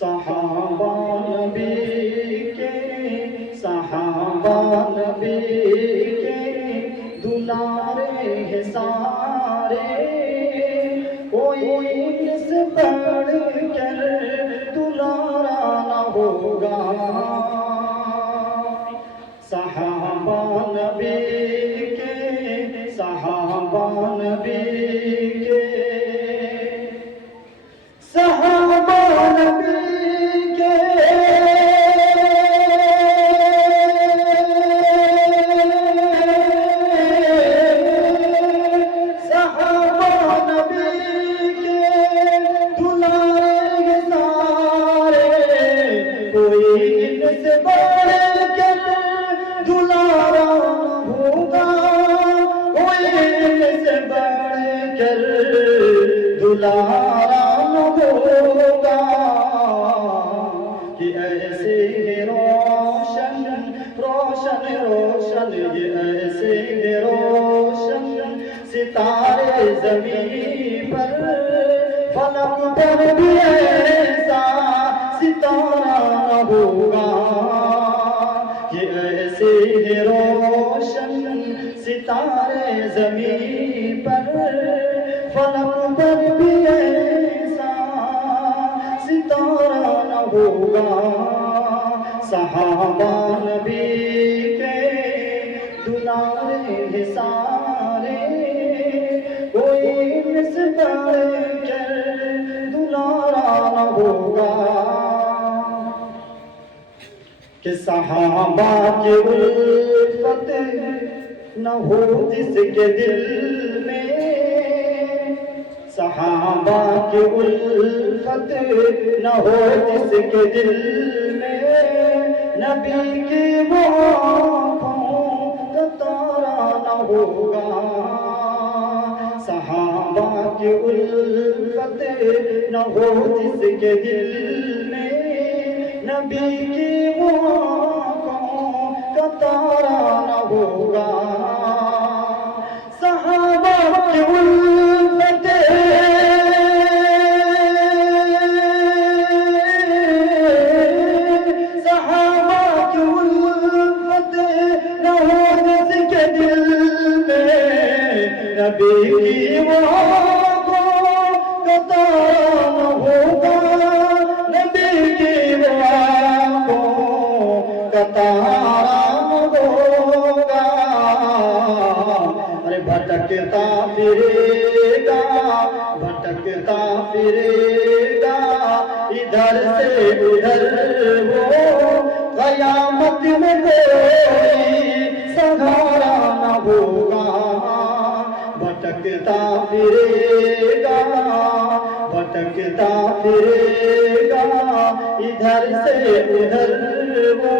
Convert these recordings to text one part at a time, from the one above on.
صحابہ نبی کے، صحابہ نبی کے دلارے ہیں سارے، کوئی ان سے بڑھ کر دلارا نہ ہوگا۔ صحابہ نبی کے، صحابہ نبی کے، صحابہ نبی کے، صحابہ نبی کے دلارے سارے، کوئی ان سے بڑھ کر دلارا ہوگا، کوئی ان سے بڑھ کر دلارا ہوگا، کہ ایسے ہی روشن روشن روشن، یہ ایسے ہی روشن ستارے زمین پر، فلک پر بھی ایسا ستارہ نہ ہوگا، یہ ایسے ہی روشن ستارے زمین پر، فلک پر بھی ایسا ستارہ نہ ہوگا۔ صحابہ نبی کے دلارے ہیں سارے، کوئی ان سے بڑھ کر دلارا نہ ہوگا، کہ صحابہ کی الفت نہ ہو جس کے دل میں، صحابہ کی الفت نہ ہو جس کے دل میں، نبی کی وہ آنکھوں کا تارا نہ ہوگا۔ صحابہ کی الفت نہ ہو جس کے دل میں، نبی کی وہ آنکھوں کا تارا نہ ہوگا۔ صحابہ کی الفت، صحابہ کی الفت نہ ہو جس کے دل میں، نبی کی وہ آنکھوں کا تارا نہ ہوگا، نبی کی وہ آنکھوں کا تارا نہ ہوگا۔ ارے بھٹکتا پھرے گا، بھٹکتا پھرے گا، ادھر سے ادھر وہ، قیامت میں کوئی سہارا نہ ہوگا۔ بھٹکتا پھرے گا، بھٹکتا پھرے گا، ادھر سے ادھر وہ،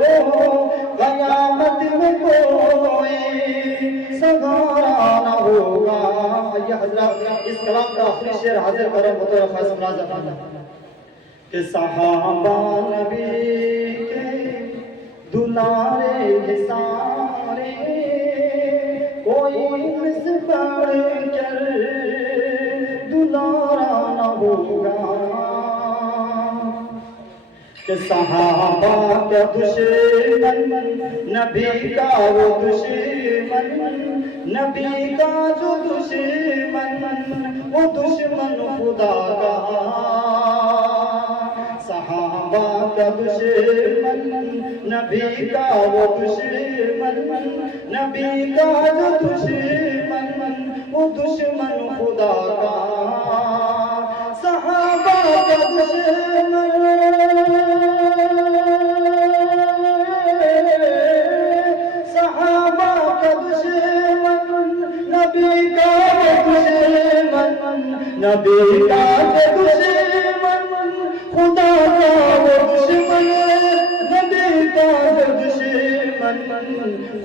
قیامت میں کوئی سہارا نہ ہوگا۔ یا حضرات اس کلام کا آخری شعر حاضر کریں بطور خاص ملازم، کہ صحابہ نبی کے دلارے ہیں سارے، کوئی ان سے بڑھ کر دلارا نہ ہوگا، کہ صحابہ کا دشمن نبی کا وہ دشمن، نبی کا جو دشمن وہ دشمن خدا کا، صحابہ کا دشمن نبی کا وہ دشمن، نبی کا جو دشمن وہ دشمن خدا کا، صحابہ کا دشمن، صحابہ کا دشمن نبی کا دشمن، نبی کا دشمن خدا کا دشمن، نبی کا دشمن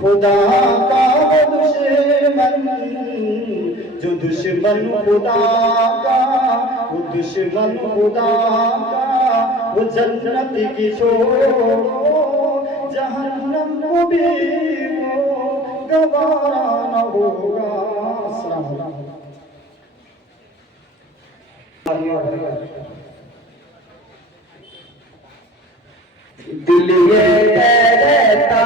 خدا کا دشمن، جو دشمن خدا کا وہ دشمن خدا کا، وہ جنت کی چھوڑو جہنم کو بھی وہ گوارا نہ ہوگا۔ السلام علیکم۔ دل یہ کہتا،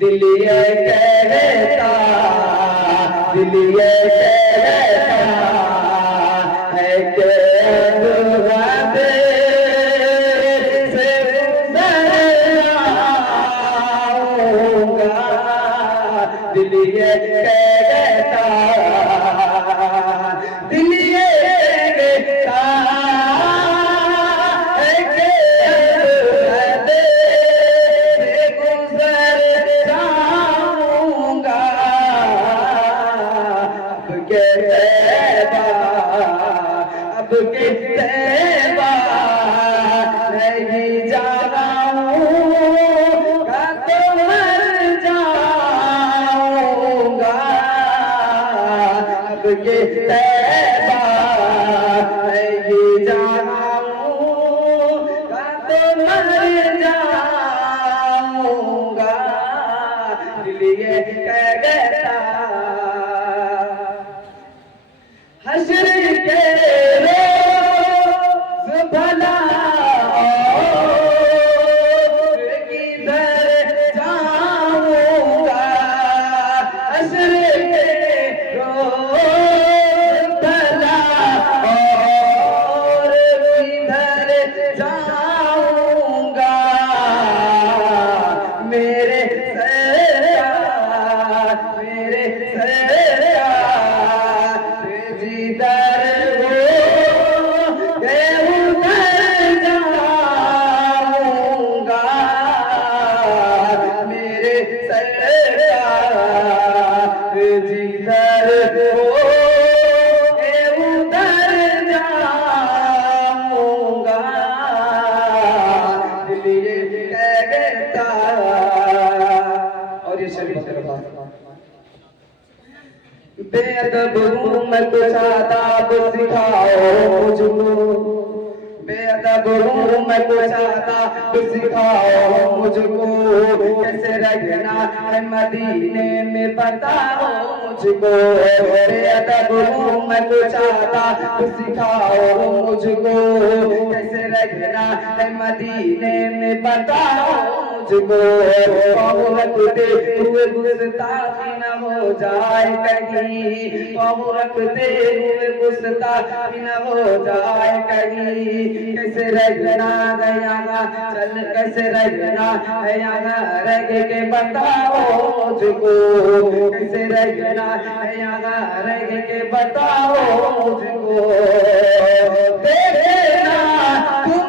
دل یہ کہتا، دل یہ کہتا ہے کہ اب حد سے گزر آؤں گا، دل یہ کہتا، دل یہ کہتا ہے کہ اب حد سے گزر جاؤں گا، اب کے طیبہ، اب کے طیبہ نہیں جا رہا ہوں گا تو مر جاؤں گا، اب کے طیبہ نہیں جا رہا ہوں گا تو مر جاؤں گا، دل یہ کہتا حشر کے روز بھلا اور کدھر جاؤں گا، حشر کے روز بھلا اور کدھر جاؤں گا، میرے سرکار، میرے سرکار جدھر ہو کہ ادھر جاؤں گا، میرے سرکار جدھر ہو کہ ادھر جاؤں گا، دل یہ کہتا۔ اور یہ شریف بے ادب ہوں میں کچھ آداب سکھاؤ مجھ کو، بے ادب ہوں میں کچھ آداب سکھاؤ مجھ کو، کیسے رہنا ہے مدینے میں بتاؤ مجھ کو، بے ادب ہوں میں کچھ آداب سکھاؤ مجھ کو، کیسے رہنا ہے مدینے میں بتاؤ مجھ کو، پاؤں رکھتے ہوئے گستاخی نہ ہو جائے کہیں، پاؤں رکھتے ہوئے گستاخی نہ ہو جائے کہیں، کیسے رہنا ہے یہاں چل، کیسے رہنا ہے یہاں رہ کے بتاؤ مجھ کو، کیسے رہنا ہے یہاں رہ کے بتاؤ مجھ کو، دیکھنا تم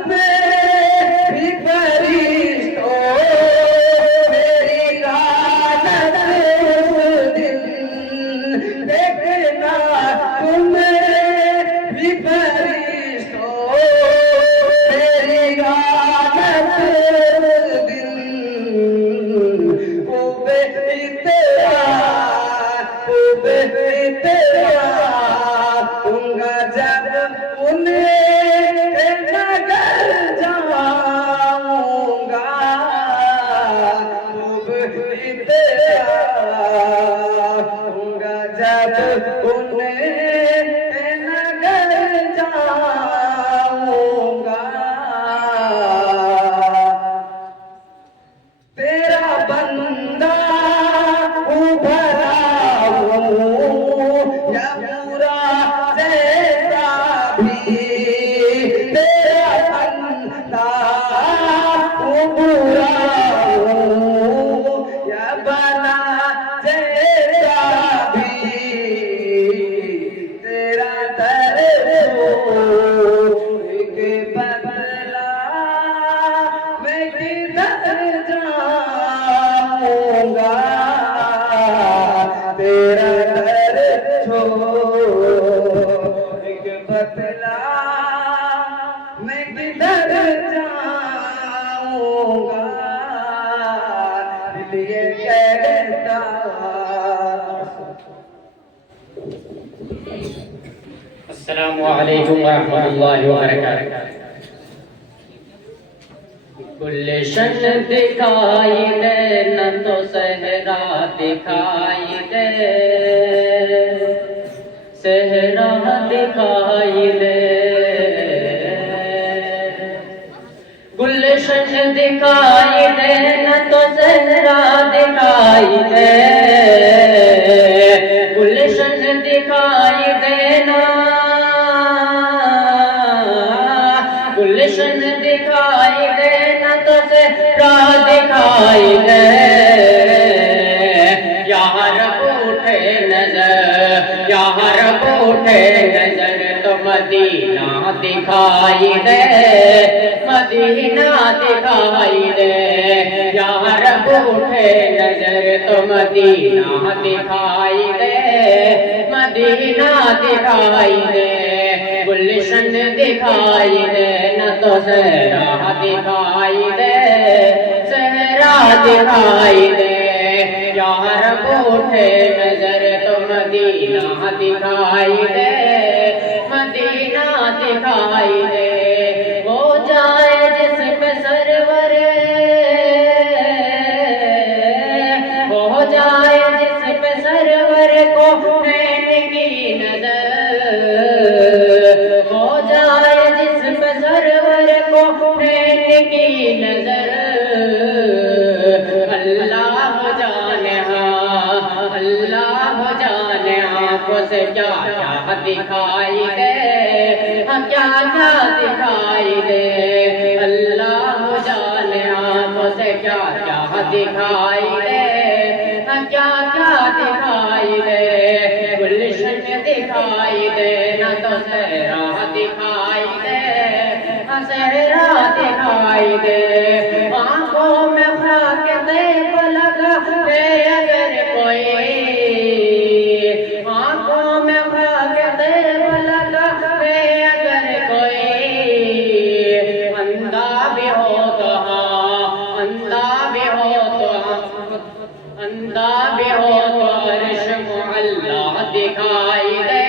بھی فرشتوں میری حالت اس دن، دیکھنا تم بھی فرشتوں میری حالت اس دن، خوب اتباع، خوب اتباع ہوں گا جب انہیں نگر جاؤں گا، خوب اتباع ہوں گا جب انہیں نگر جاؤں گا، تیرا بندہ ہوں بھلا ہوں یا برا جیسا بھی، تیرا بندہ ہوں برا ہوں یا بنا جیسا بھی، تیرا در ایک بدلا میں کدھر جاؤں گا، تیرا در ایک بدلا میں کدھر جاؤں گا، دل یہ کہتا۔ السلام علیکم ورحمۃ اللہ وبرکاتہ۔ گلشن دکھائی دے نہ تو صحرا دکھائی دے، صحرا دکھائی دے، دکھائی دے نہ تو صحرا دکھائی دے گلشن دکھائی دینا گلشن دکھائی دینا تو صحرا دکھائی دے یہاں رب اٹھے نظر یہاں رب اٹھے نظر تو مدینہ دکھائی دے مدینہ دکھائی دے یہاں رب اٹھے نظر تو مدینہ دکھائی دے مدینہ دکھائی دے گلشن دکھائی دے نہ تو صحرا دکھائی دے صحرا دکھائی دے یہاں رب اٹھے نظر تو مدینہ دکھائی دے مدینہ دکھائی دے ہو جائے جس پہ سرور ہو جائے جس پہ سرور کو نین کی نظر ہو جائے جس پہ سرور کو نین کی نظر اللہ جانے آنکھوں سے کیا کیا دکھائی دے کیا کیا دکھائی دے اللہ جانے آنکھوں سے کیا کیا دکھائی دے کیا کیا دکھائی دے گلشن دکھائی دے نہ تو صحرا دکھائی دے صحرا دکھائی دے آنکھوں میں خاک طیب لگا دے اگر کوئی آنکھوں میں خاک طیب لگا دے اگر کوئی اندھا بھی ہو تو ہاں اندھا بھی ہو تو اندھا بھی ہو تو عرش معلا دکھائی دے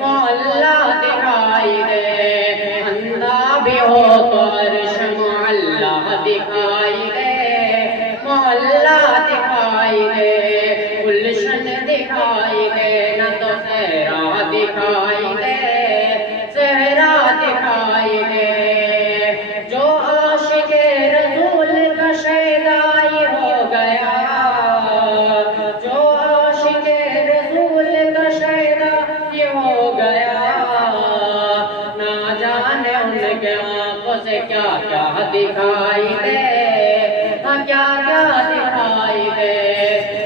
معلا دکھائی دے اندھا بھی ہو تو عرش معلا دکھائی دے معلا دکھائی دے گلشن دکھائی دے نہ تو صحرا دکھائی دے صحرا دکھائی دے جو عاشق رسول کا شیدائی ہو گیا جو عاشق رسول کا شیدائی ہو گیا نہ جانے ان کے آنکھوں سے کیا کیا دکھائی دے کیا کیا دکھائی دے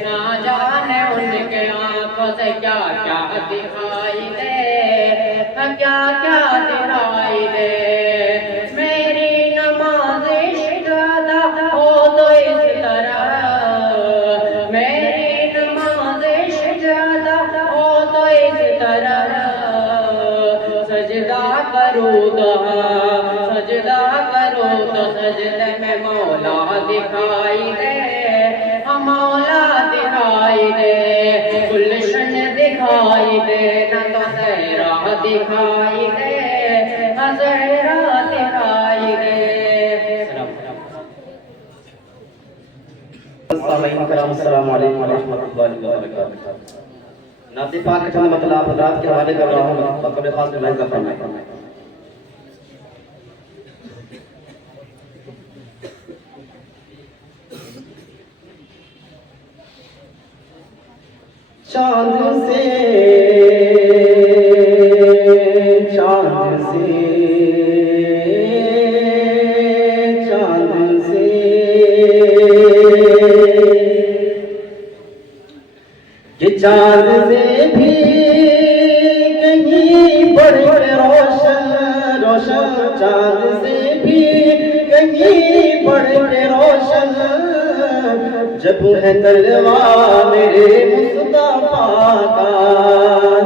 نہ جانے ان کے آنکھوں سے کیا کیا دکھائی دے کیا کیا دکھائی دے میری نماز شہادہ ہو تو اس طرح میری نماز شہادہ ہو تو اس طرح سجدہ کروں تو سجدہ کروں تو سجدے میں مولا دکھائی دے مولا دکھائی دے گلشن دکھائی دے نہ تو صحرا دکھائی دے صحرا دکھائی دے السلام علیکم ورحمۃ اللہ وبرکاتہ نعت پاک چند مطلب حضرات کے حوالے کر رہا ہوں مقام خاص میں ملاحظہ فرمائیں چاند سے چاند سے چاند سے یہ چاند سے بھی کہیں بڑھ کے روشن روشن چاند سے بھی کہیں بڑھ کے روشن جب ہے تلوار میرے مصطفیٰ کا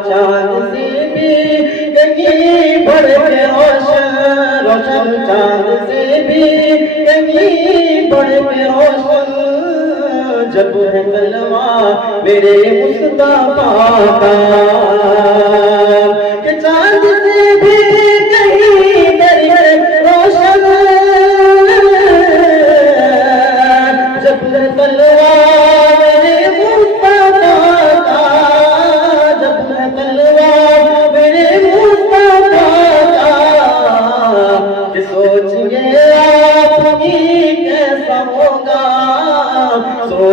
چاند سے بھی کہیں بڑھ کے روشن روشن چاند سے بھی کہیں بڑھ کے روشن جب ہے تلوار میرے مصطفیٰ کا کہ چاند سے بھی کہیں بڑھ کے روشن جب ہے تلوار میرے مصطفیٰ کا جب ہے تلوار میرے مصطفیٰ کا کہ سوچ گے آپ کی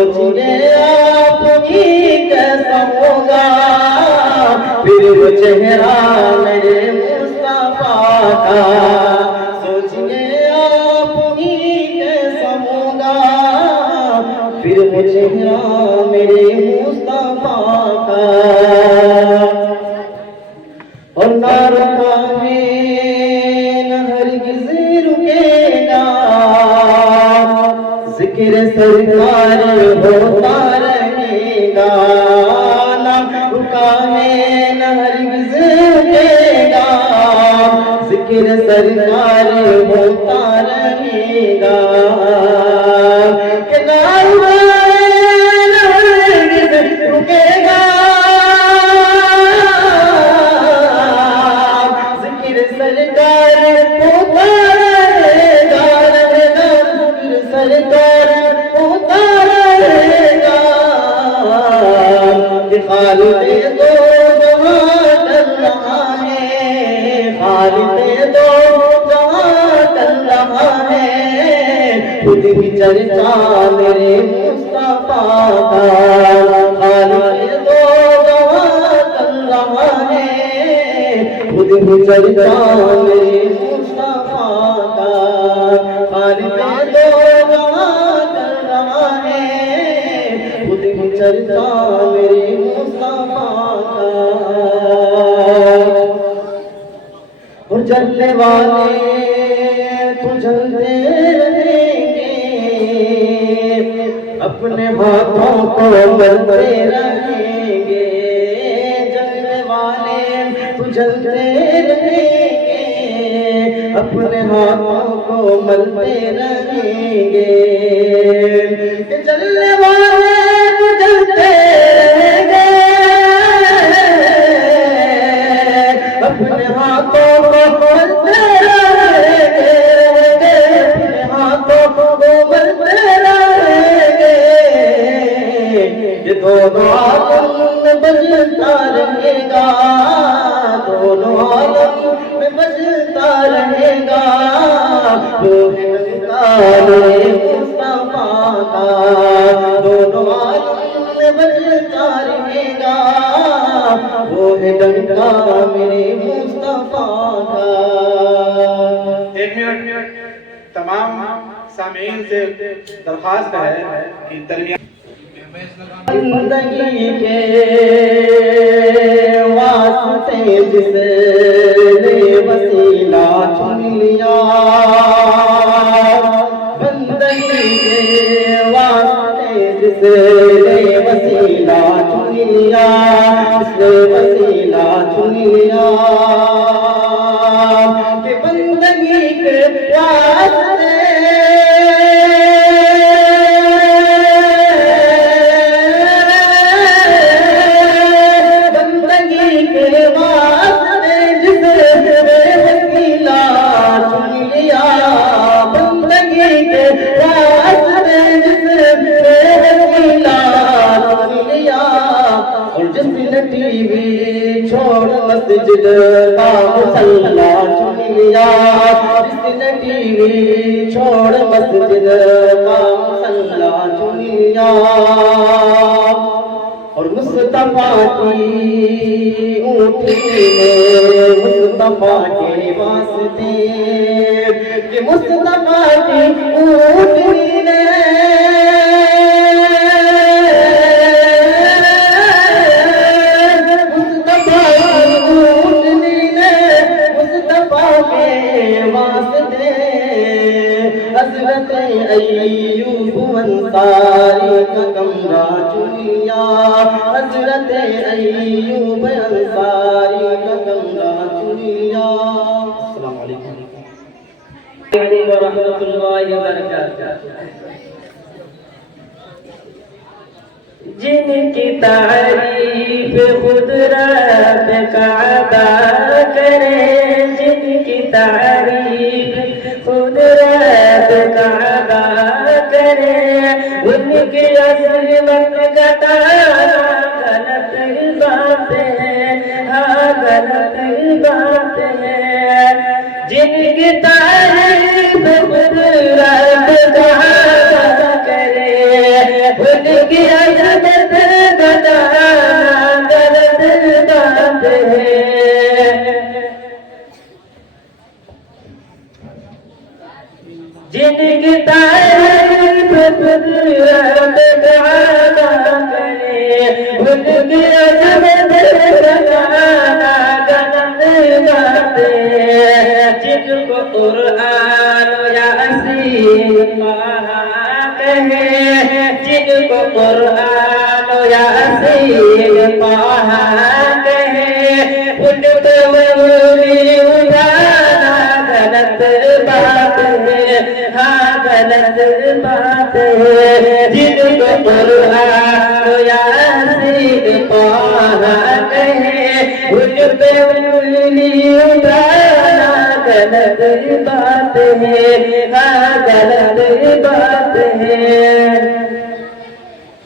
سوچیے آپ ہی کیسا ہوگا پھر وہ چہرہ میرے مصطفیٰ کا سوچیے آپ ہی کیسا ہوگا پھر وہ چہرہ میرے مصطفیٰ کا اور نہ رکا ہے نہ ہرگز رکے گا ذکر سرکار ہوتا رہے گا نہ رکا ہے نہ ہرگز رکے گا ذکر سرکار ہوتا رہے گا کہ نہ رکا ہے نہ ہرگز رکے گا سرکار ہوتا رہے گا سرکار ہوتا رہے گا خالق دو جہاں چل رہا ہے خالق دو جہاں چل رہا ہے خود بھی چرچا میرے مصطفیٰ کا خالق دو جہاں چل رہا ہے خود بھی چرچا میرے مصطفیٰ کا خالق دو جہاں چل رہا ہے خود بھی چرچا میرے مصطفیٰ کا اور جلنے والے تو جلتے رہیں گے اپنے ہاتھوں کو ملتے رہیں گے جلنے والے تو جلتے رہیں گے اپنے ہاتھوں کو ملتے رہیں گے کہ جلنے والے تو جلتے رہیں گے اپنے ہاتھوں کو ملتے رہیں گے اپنے ہاتھوں کو ملتے رہیں گے یہ دونوں عالم میں بجتا رہے گا دونوں عالم میں بجتا رہے گا وہ ہے ڈنکا میرے مصطفیٰ کا دونوں عالم میں بجتا رہے گا وہ ہے ڈنکا میرے مصطفیٰ کا ایک منٹ تمام سامعین سے درخواست ہے کہ درمیان زندگی کے واسطے جس نے وسیلہ چن لیا بندگی کے واسطے جس نے وسیلہ چن لیا جس نے وسیلہ چن لیا کہ بندگی کے واسطے ٹی وی چھوڑ مسجد کا مصلی چن لیا جس نے ٹی وی چھوڑ مسجد کا مصلی چن لیا اور مصطفیٰ کی اونٹی نے مصطفیٰ کے واسطے کہ مصطفیٰ کی اونٹی نے حضرت ایوب انصاری کا کمرہ چن لیا حضرت ایوب انصاری کا کمرہ چن لیا السلام علیکم ورحمۃ اللہ وبرکاتہ جن کی تعریف خود رب کعبہ کرے جن کی تعریف خود رب کعبہ کرے ان کی عظمت کا تانا غلط بات ہے ہاں غلط بات ہے جن کی تعریف خود رب کعبہ کرے ان جن کی تعریف قدرت گانا کرے ان کی عظمت گانا گاتے جن کو قرآن یا یاسین پڑھا کہے جن کو قرآن یا یاسین پڑھا کہے ان پہ انگلی اٹھانا غلط بات ہے ہاں غلط بات ہے جن کو قرآن یا یاسین پڑھا کہے ان پہ انگلی اٹھانا غلط بات ہے ہاں غلط بات ہے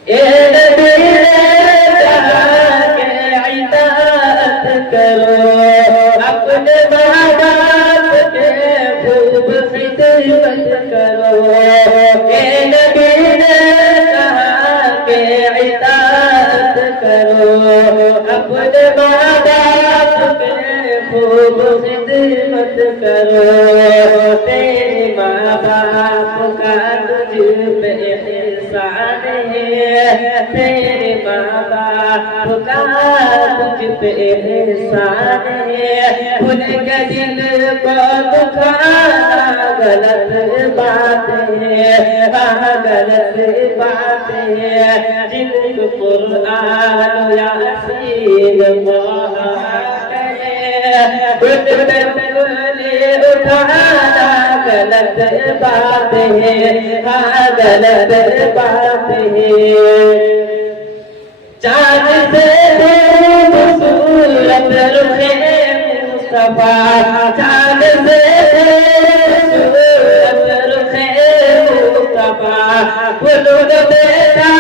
اے نبی نے کہا کہ اطاعت کرو اپنے ماں باپ کے خوب خدمت کرو اے نبی نے کہا کہ اطاعت کرو اپنے ماں باپ کے خوب خدمت کرو تیرے ماں باپ کا تجھ پہ احسان ہے تیرے ماں باپ کا تجھ پہ احسان ہے ان کے دل کو دکھانا غلط بات ہے ہاں غلط بات ہے جن کو قرآن یا یاسین پڑھا اٹھانا غلط بات ہے ہاں غلط بات ہے چاند سے خوبصورت رخ مصطفیٰ چاند سے خوبصورت رخ مصطفیٰ بلند بیٹا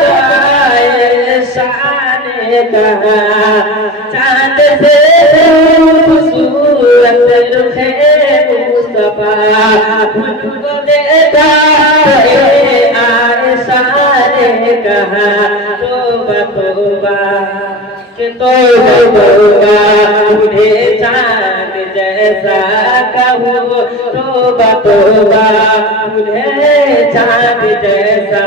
دعائے شان کہا چاند سے خوبصورت رخ مصطفیٰ بلند بیٹا عائشہ نے کہا توبہ توبہ کہ توبہ توبہ انہیں چاند جیسا کہو توبہ توبہ انہیں چاند جیسا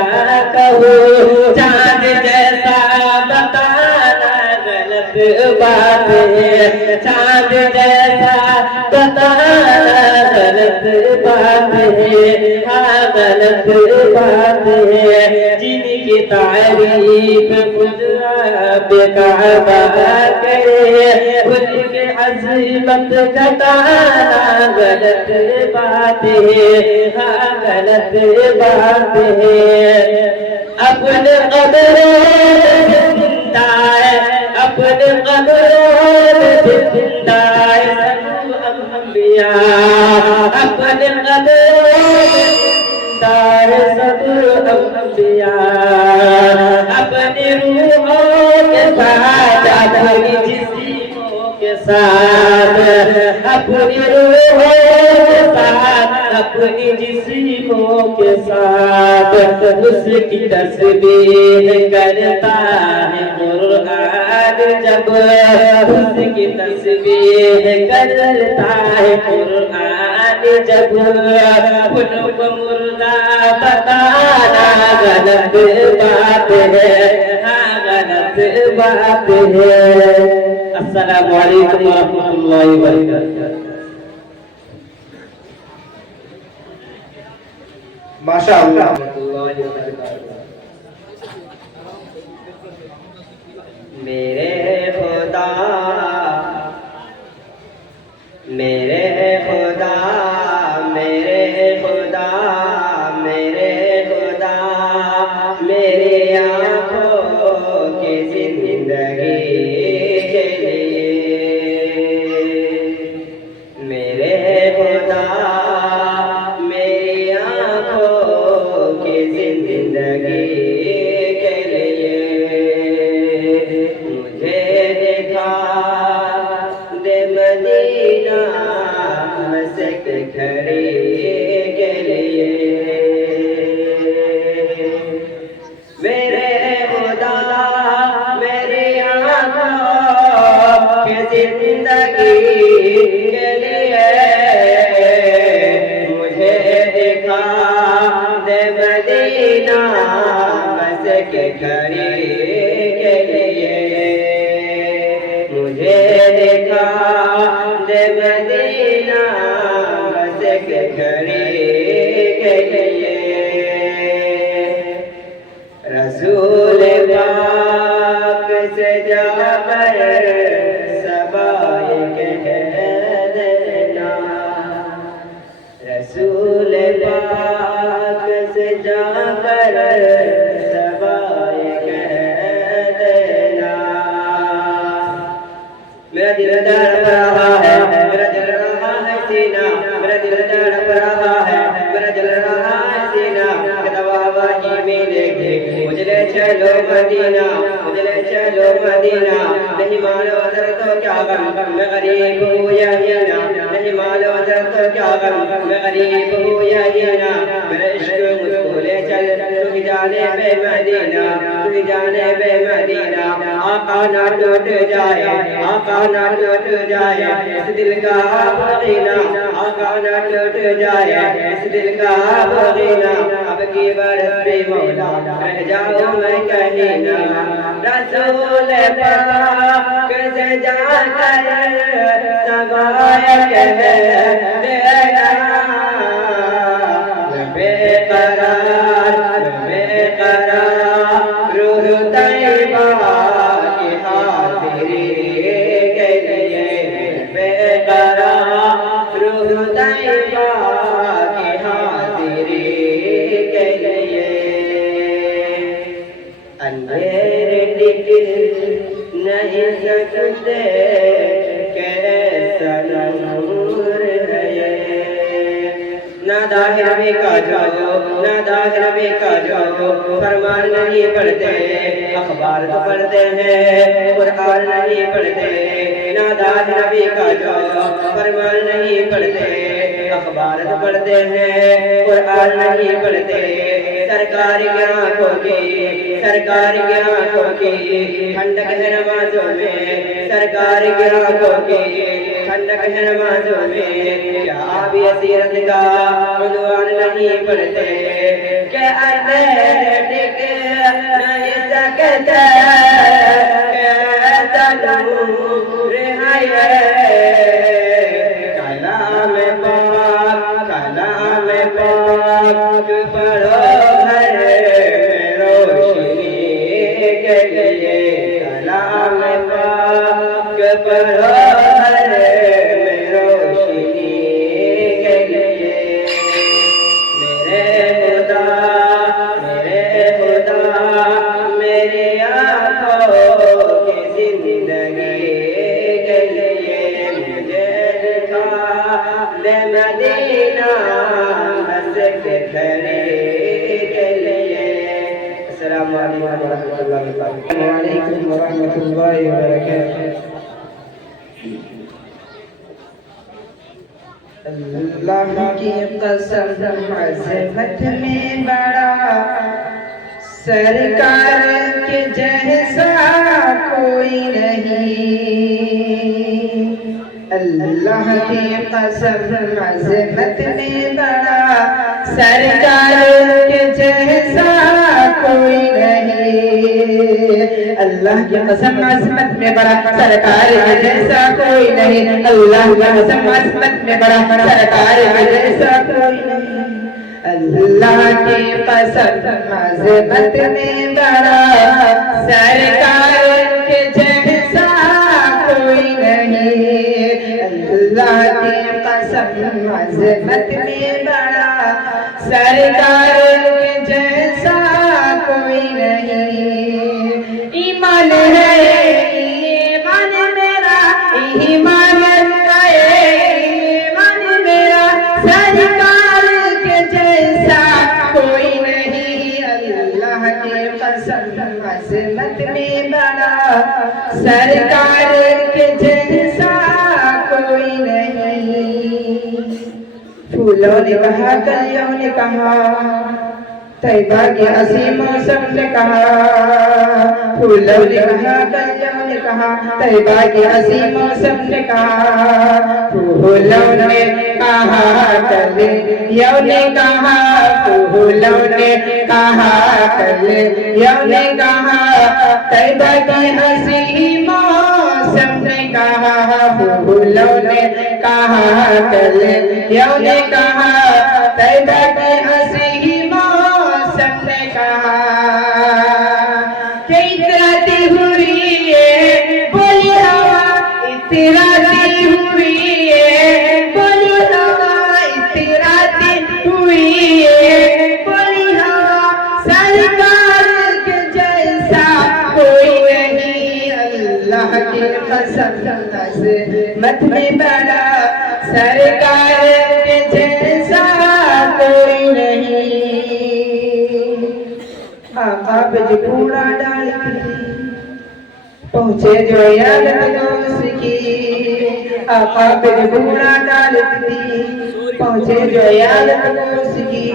کہو چاند جیسا بتانا غلط بات ہے چاند جیسا بتانا غلط بات ہے ہاں غلط بات ہے جن کی تعریف خود رب کعبہ کرے ان کی عظمت جتانا غلط بات ہے ہاں غلط بات ہے اپنے قبروں میں زندہ ہے اپنے قبروں میں زندہ ہے سب انبیاء اپنے قبروں میں زندہ ہے سب انبیاء اپنی روحوں کے ساتھ اپنی جسموں کے ساتھ اپنی روحوں کے ساتھ اپنی جسموں کے ساتھ اس کی تسبیح کرتا ہے قرآن جب اس کی تسبیح کرتا ہے قرآن جب ان کو مردہ بتانا غلط بات ہے ہاں غلط بات ہے السلام علیکم ورحمۃ اللہ وبرکاتہ ماشاءاللہ میرے خدا میرے خدا میرے خدا میرے خدا میری آنکھوں کی زندگی کے لیے میرے خدا میری آنکھوں کی زندگی کے لیے مجھے دکھا دے مدینہ مسجد کھڑی کے لیے میرے خدا میری آنکھوں کی زندگی کے لیے مجھے دکھا کے گھڑی کے لیے مجھے دکھا دے مدینہ بس کے گھڑی کے لیے رسول پاک سے جا کر سبائے کہہ دینا رسول پاک سے جا کر سبائے کہہ دینا میرا دل تڑپ رہا ہے میرا دل رہا ہے سینہ میرا دل تڑپ رہا ہے میرا دل رہا ہے سینہ کہ دوا وہی ملے گی مجھ لے چلو مدینہ مجھ لے چلو مدینہ نہیں مانو ادھر تو کیا غم میں غریب ہوں یہی نا نہیں مانو ادھر تو کیا غم میں غریب ہوں یہی نا میرا عشق مجھ کو لے چل تو ہی جانے بے مدینہ تو ہی جانے بے مدینہ آقا نہ ٹوٹ جائے آقا نہ ٹوٹ جائے اس دل کا بغینہ آقا نہ ٹوٹ جائے اس دل کا بغینہ اب کی برس بھی مولا رہ جاؤں میں کہیں نہ رسول پاک سے جا کر سبائے کہہ دینا بے قرار روح طیبہ کی حاضری کے لیے بے قرار روح طیبہ کی حاضری کے لیے اندھیرے ٹکٹ نہیں سکتے کیسا نور ہے یہ نہ ظاہر بھی کا جو نہ ظاہر بھی کا جو فرمان نہیں پڑھتے اخبار تو پڑھتے ہیں قرآن نہیں پڑھتے نہ ظاہر بھی کا جو فرمان نہیں پڑھتے اخبار تو پڑھتے ہیں قرآن نہیں پڑھتے سرکار کی آنکھوں کی سرکار کی آنکھوں کی ٹھنڈک ہے نمازوں میں سرکار کی آنکھوں کی ٹھنڈک ہے نمازوں میں کیا آپ یہ سیرت کا عنوان نہیں پڑھتے کہ اندھیرے ٹک نہیں سکتے کیسا نور ہے کلام پاک پڑھو گھر روشنی کے لیے کلام پاک پڑھو گھر روشنی کے لیے میرے خدا میری آنکھوں کی زندگی کے لیے مجھے دکھا دے مدینہ بس کے گھڑی کے لیے السلام علیکم ورحمۃ اللہ وبرکاتہ وعلیکم ورحمۃ اللہ وبرکاتہ اللہ کی قسم عظمت میں بڑا سرکار کے جیسا کوئی نہیں اللہ کی قسم عظمت میں بڑا سرکار کے جیسا کوئی نہیں اللہ کی قسم عظمت میں بڑا سرکار کے جیسا کوئی نہیں اللہ کی قسم عظمت میں بڑا سرکار کے جیسا کوئی نہیں اللہ کی قسم عظمت میں بڑا سرکار کے جیسا کوئی نہیں اللہ کی قسم عظمت میں بڑا سرکار کے جیسا کوئی نہیں ایمان ہے ایمان میرا ایمان ہے ایمان میرا سرکار کے جیسا کوئی نہیں اللہ کی قسم عظمت میں بڑا سرکار کے جیسا کوئی نہیں پھولوں نے کہا کلیوں نے کہا طیبہ کے عظیم موسم نے کہا پھولوں نے کہا کلیوں نے کہا طیبہ کے عظیم موسم نے کہا پھولوں نے کہا یوں نے کہا پھولوں نے کہا کلیوں نے کہا طیبہ کی ہنسی موسم نے کہا پھولوں نے کہا کلیوں نے کہا طیبہ کی ہنسی موسم نے کہا کہ اتراتی ہوئی ہے بولی ہوا اتراتی ہوئی ہے بولی ہوا اتراتی ہوئی ہے بولی ہوا سرکار کے جیسا کوئی نہیں اللہ کی قسم عظمت میں بڑا سرکار کے جیسا کوئی نہیں آقا پہ جو کوڑا ڈالتی پہنچے جو عیادت دوست کی آقا پہ جو کوڑا ڈالتی پہنچے جو عیادت دوست کی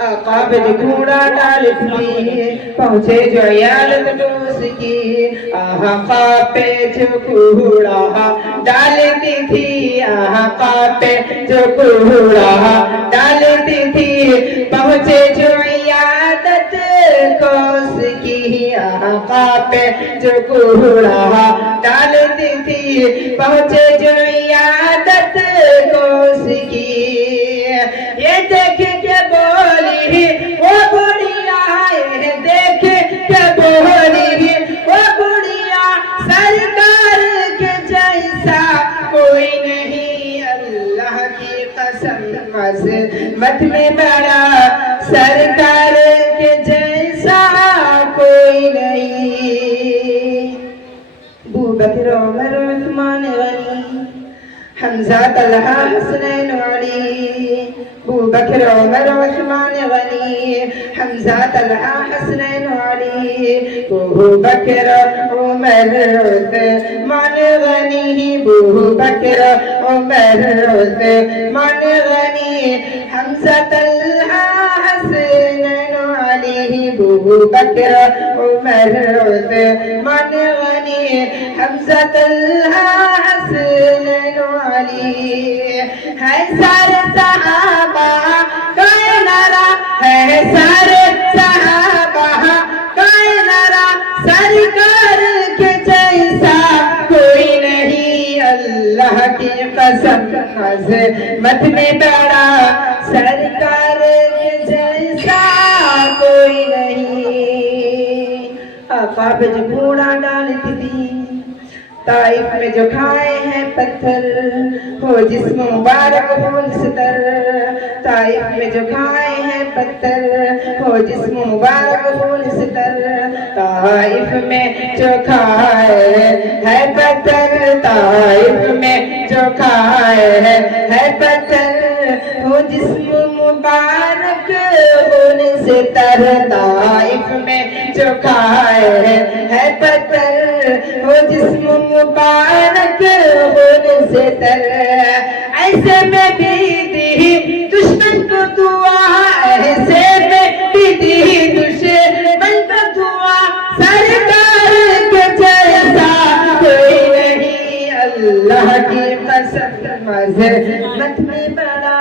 آقا پہ جو کوڑا ڈالتی پہنچے جو عیادت دوست کی آقا پہ جو کوڑا ڈالتی تھی آقا پہ جو کوڑا ڈالتی تھی پہنچے جو عیادت کوس کی آقا پہ جو کوڑا ڈالتی تھی پہنچے جو عیادت کوس کی یہ دیکھ کے بولی وہ بڑھیا ہے دیکھ کے بولی وہ بڑھیا سرکار کے جیسا کوئی نہیں اللہ کی قسم عظمت میں بڑا سرکار کے جیسا کوئی نہیں ابو بکر عمر عثمان غنی حمزہ طلحہ حسنین علی ابو بکر عمر عثمان غنی حمزہ طلحہ حسنین علی ابو بکر عمر عثمان غنی ابو بکر عمر عثمان غنی حمزہ طلحہ حسنین علی ابو بکر عمر عثمان غنی حمزہ طلحہ حسنین علی ہے سارے صحابہ کائنارا ہے سارے صحابہ کائنارا سرکار کے جیسا کوئی نہیں اللہ کی قسم عظمت میں بڑا سرکار کے جیسا کوئی نہیں آقا پہ جو کوڑا ڈالتی تھی طائف میں جو کھائے ہیں پتھر ہو جسم مبارک ہو نستر طائف میں جو کھائے ہیں پتھر ہو جسم مبارک ہو نستر طائف میں جو کھائے ہیں پتھر طائف میں جو کھائے ہیں پتھر ہو جسم مبارک ہو نستر طائف میں جو کھائے ہیں پتھر ہو جسم مبارک ہونے سے تر ایسے میں بھی دی دشمن کو دعا ایسے میں بھی دی دشمن کو دعا سرکار کے جیسا کوئی نہیں اللہ کی قسم عظمت میں بڑا